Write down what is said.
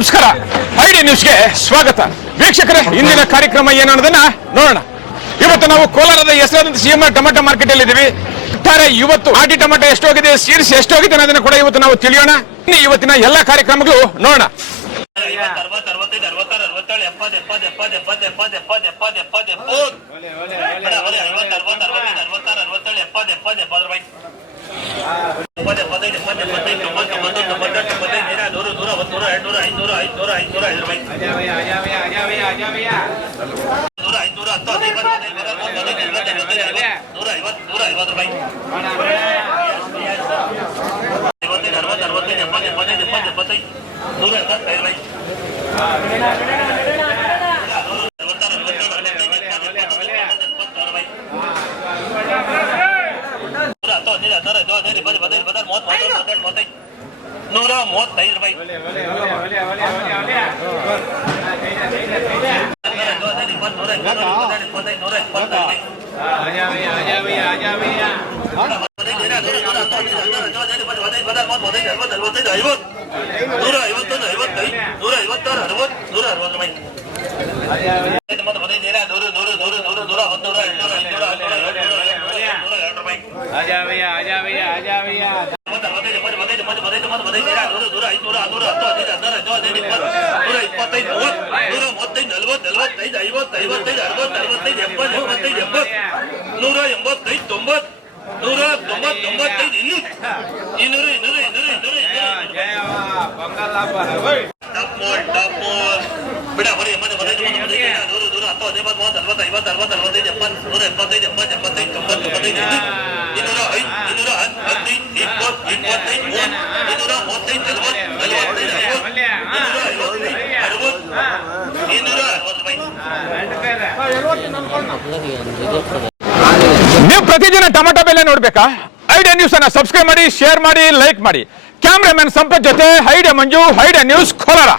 ನಮಸ್ಕಾರ. ಐಡಿ ನ್ಯೂಸ್ಗೆ ಸ್ವಾಗತ. ವೀಕ್ಷಕರೇ, ಇಂದಿನ ಕಾರ್ಯಕ್ರಮ ಏನು ಅನ್ನೋದನ್ನ ನೋಡೋಣ. ಇವತ್ತು ನಾವು ಕೋಲಾರದ ಹೆಸರಾದಂತ ಸಿಎಂಆರ್ ಟೊಮೆಟೊ ಮಾರ್ಕೆಟ್ ಅಲ್ಲಿ ಇದ್ದೀವಿ. ಇವತ್ತು ಆಟಿ ಟೊಮೆಟೊ ಎಷ್ಟೋಗಿದೆ, ಸೀಡ್ಸ್ ಎಷ್ಟೋಗಿದೆ ಅನ್ನೋದನ್ನ ಕೂಡ ಇವತ್ತು ನಾವು ತಿಳಿಯೋಣ. ಇವತ್ತಿನ ಎಲ್ಲಾ ಕಾರ್ಯಕ್ರಮಗಳು ನೋಡೋಣ. ನೀವು ಪ್ರತಿದಿನ ಟೊಮೆಟೊ ಬೆಲೆ ನೋಡ್ಬೇಕಾ? ಐಡಿಯಾ ನ್ಯೂಸ್ ಅನ್ನ ಸಬ್ಸ್ಕ್ರೈಬ್ ಮಾಡಿ, ಶೇರ್ ಮಾಡಿ, ಲೈಕ್ ಮಾಡಿ. ಕ್ಯಾಮ್ರಾಮನ್ ಸಂಪತ್ ಜೊತೆ ಐಡಿಯಾ ಮಂಜು, ಐಡಿಯಾ ನ್ಯೂಸ್ ಕೋಲಾರ.